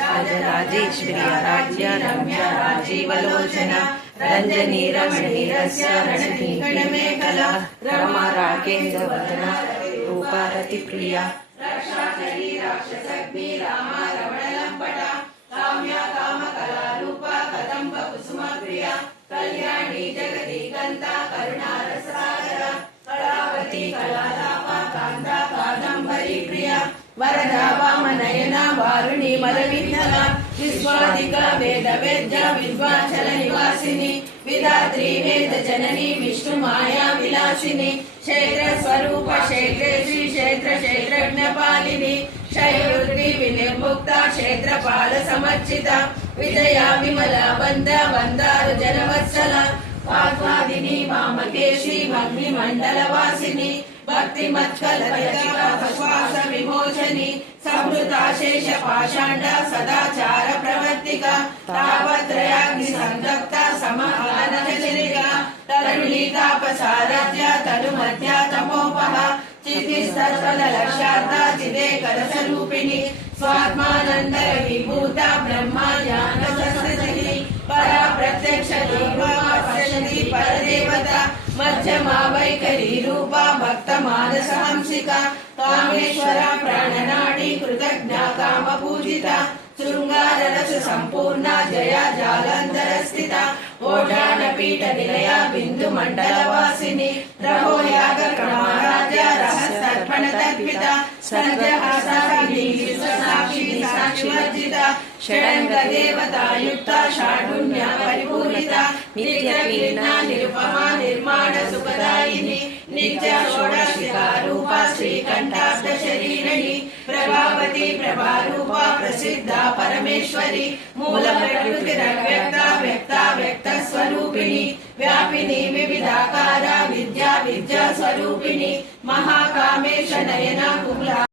राजराजेश्वरी राज्य रम्या राजीवलोचना रंजनी रमणी रस्य रणमेखला रमा राकेन्द्रवदना रूपा रतिप्रिया रक्षाचरी राक्षसग्नि रामा रमणलंपटा काम्या कामकला रूपा कदंब कुसुमप्रिया कल्याणी जगदीकांता करुणा रससागरा कलावती कलालापा कांता कादंबरी प्रिया वरदा वामनयना वारुणी मलविठला विश्वादिका वेद वेद्या विद्वाचल निवासिनी विधात्री वेद जननी विष्णु माया विलासिनी क्षेत्र स्वरूप क्षेत्रे श्री क्षेत्र क्षेत्रज्ञ पालिनी शैरुद्री विनिर्मुक्ता क्षेत्रपाल समर्चिता विजया विमला वंदा वंदारु जनवत्सला वाग्वादिनी वामकेशी भग्निमण्डलवासिनी भक्तिमत्कलश्वास विमोचनी समृता शेष पाषांड सदाचार प्रवर्तिका तापत्रयाग्नि संतप्ता समानचरिका तरुणी तापसारथ्य तनुमध्या तमोपः चितिस्तत्पदलक्ष्यार्था चिदेकरसरूपिणी स्वात्मानंद विभूता ब्रह्मा ज्ञान सस्यति परा प्रत्यक्ष रूपा पश्यति परदेवता मध्यमा वैखरी रूपा भक्त मानस हंसिका कामेश्वरा प्राणनाडी कृतज्ञा काम पूजिता शृंगार रस संपूर्णा जया जालंधर स्थिता ओढ़ान पीठ निलया बिंदु मंडल वासिनी रहो याग क्रमाराध्या रहस्तर्पण तर्पिता संजहासाक्षी साक्षिवर्जिता षडंग देवता युक्ता षाढुन्या परिपूरिता नित्य वीणा निरुपमा निर्माण सुखदायिनी नित्य षोडशिका रूपा श्रीकंठाब्द शरीरिणी प्रभावती प्रभारूपा प्रसिद्धा परमेश्वरी मूल प्रकृतिरव्यक्ता व्यक्ता व्यक्त स्वरूपिणी व्यापिनी विविधाकारा विद्या विद्या स्वरूपिणी महाकामेश नयना कुला